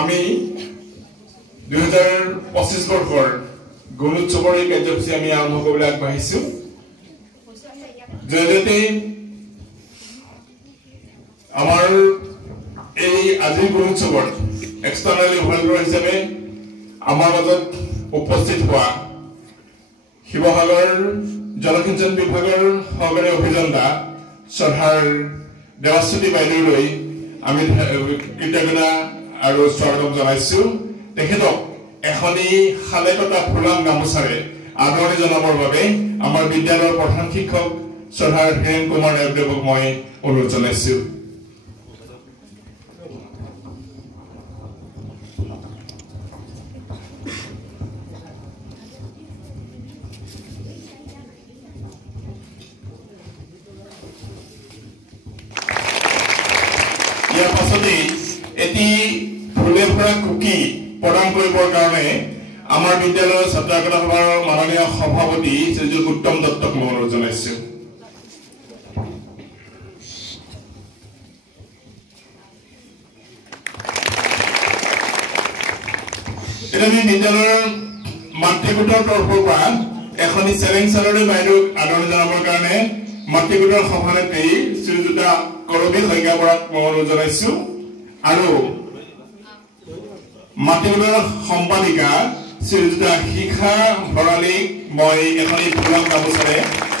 আমি 2025 বৰ্ষৰ গুণোৎসৱৰ এই কাৰ্যসূচী আমি আৰম্ভ কৰিবলৈ আগবাঢ়িছো যেনেতে আমাৰ এই আজিৰ গুণোৎসৱত এক্সটাৰ্নেল ইভালুৱেটৰ হিচাপে আমাৰ মাজত উপস্থিত হোৱা শিৱসাগৰ জলসিঞ্চন বিভাগৰ সহকাৰী অভিযন্তা শ্ৰদ্ধাৰ দেৱাশ্বতী বাইদেউলৈ আমি কৃতজ্ঞতা আৰু স্বাগতম জনাইছো তেখেতক এখনি খালেকটা ফুলাম গামোচাৰে আদৰণি জনাবৰ বাবে আমাৰ বিদ্যালয়ৰ প্ৰধান শিক্ষক শ্ৰদ্ধাৰ হীৰেন কুমাৰ দেৱদেৱক মই অনুৰোধ জনাইছো ইয়াৰ পাছতে এটি ফুলে ভৰা কুকি প্ৰদান কৰিবৰ কাৰণে আমাৰ বিদ্যালয়ৰ ছাত্ৰকলা সভাৰ মাননীয় সভাপতি শ্ৰীযুত উত্তম দত্তক মই অনুৰোধ জনাইছো এতিয়া আমি বিদ্যালয়ৰ মাতৃগোটৰ তৰফৰ পৰা এখনি চেলেঞ্জ চালৰে বাইদেউক আদৰণি জনাবৰ কাৰণে মাতৃগোটৰ সভানেত্ৰী শ্ৰীযুতা কৰবী শইকীয়া বৰাক মই অনুৰোধ জনাইছো আৰু মাতৃগোটৰ সম্পাদিকা শ্ৰীযুতা শিখা ভৰালীক মই এখনি ফুলাম গামোচাৰে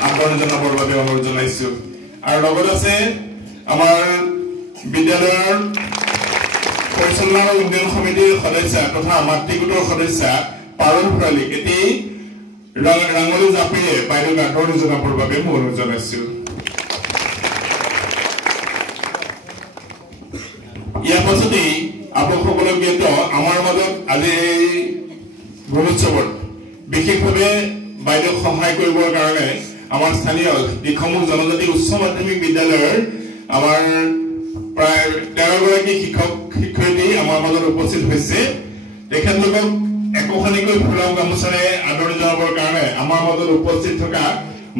আদৰণি জনাবৰ বাবে অনুৰোধ জনাইছো আৰু লগত আছে আমাৰ বিদ্যালয়ৰ পৰিচালনা আৰু উন্নয়ন সমিতিৰ সদস্য তথা মাতৃগোটৰ সদস্য পাৰুল ভৰালীক এটি ৰাঙলী জাপিৰে বাইদেউক আদৰণি জনাবৰ বাবে মই অনুৰোধ জনাইছো ইয়াৰ পাছতেই আপোনালোকক জ্ঞাত আমাৰ মাজত আজি এই গুণোৎসৱত বিশেষভাৱে বাইদেউক সহায় কৰিবৰ কাৰণে আমাৰ স্থানীয় দিখমুখ জনজাতি উচ্চ মাধ্যমিক বিদ্যালয়ৰ আমাৰ প্ৰায় 13 গৰাকী শিক্ষক শিক্ষয়িত্ৰী আমাৰ মাজত উপস্থিত হৈছে তেখেতলোকক একোখনিকৈ ফুলাম গামোচাৰে আদৰণি জনাবৰ কাৰণে আমাৰ মাজত উপস্থিত থকা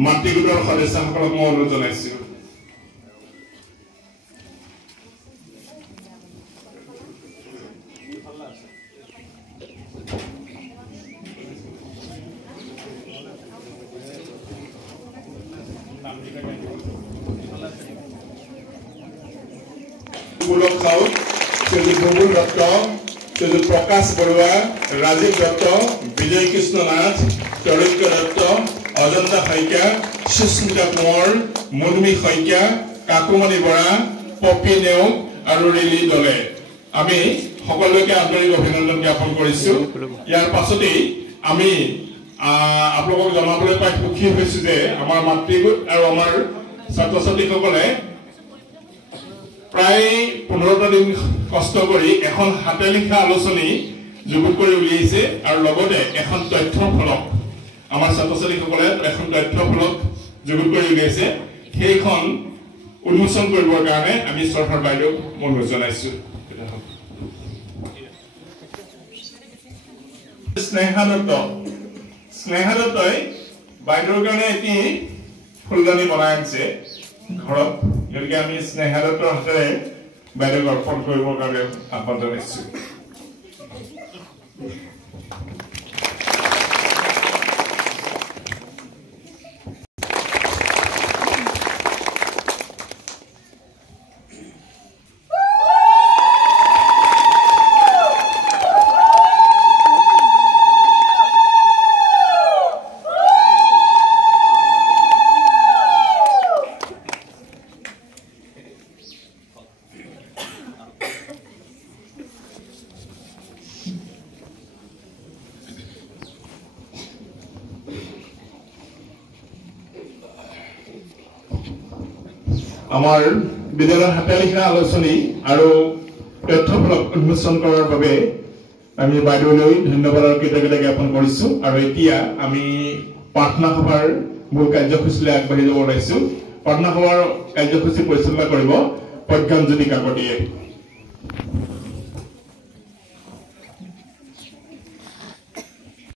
মাতৃগোটৰ সদস্যসকলক মই অনুৰোধ জনাইছো গোলক খাউত শ্ৰীযুত বুবুল দত্ত শ্ৰীযুত প্ৰকাশ বৰুৱা ৰাজীৱ দত্ত বিজয় কৃষ্ণ নাথ তৰৈক্য দত্ত অজন্তা শইকীয়া সুস্মিতা কোঁৱৰ মুনমী শইকীয়া কাকুমণি বৰা পপি নেওগ আৰু ৰিলি দলে আমি সকলোকে আন্তৰিক অভিনন্দন জ্ঞাপন কৰিছো ইয়াৰ পাছতেই আমি আপোনালোকক জনাবলৈ পাই সুখী হৈছো যে আমাৰ মাতৃগোট আৰু আমাৰ ছাত্ৰ ছাত্ৰীসকলে প্ৰায় 15টা দিন কষ্ট কৰি এখন হাতে লিখা আলোচনী যুগুত কৰি উলিয়াইছে আৰু লগতে এখন তথ্য ফলক আমাৰ ছাত্ৰ ছাত্ৰীসকলে এখন তথ্য ফলক যুগুত কৰি উলিয়াইছে সেইখন উন্মোচন কৰিবৰ কাৰণে আমি শ্ৰদ্ধাৰ বাইদেউক অনুৰোধ জনাইছো স্নেহা দত্তই বাইদেউৰ কাৰণে এটি ফুলদানি বনাই আনিছে ঘৰত গতিকে আমি স্নেহা দত্তৰ হাতেৰে বাইদেউক অৰ্পণ কৰিবৰ কাৰণে আহ্বান জনাইছো আমাৰ বিদ্যালয়ৰ হাতে লিখা আলোচনী আৰু তথ্যফলক উন্মোচন কৰাৰ বাবে আমি বাইদেউলৈ ধন্যবাদ আৰু কৃতজ্ঞতা জ্ঞাপন কৰিছো আৰু এতিয়া আমি প্ৰাৰ্থনা সভাৰ মূল কাৰ্যসূচীলৈ আগবাঢ়ি যাব ওলাইছো প্ৰাৰ্থনা সভাৰ কাৰ্যসূচী পৰিচালনা কৰিব প্ৰজ্ঞানজ্যোতি কাকতিয়ে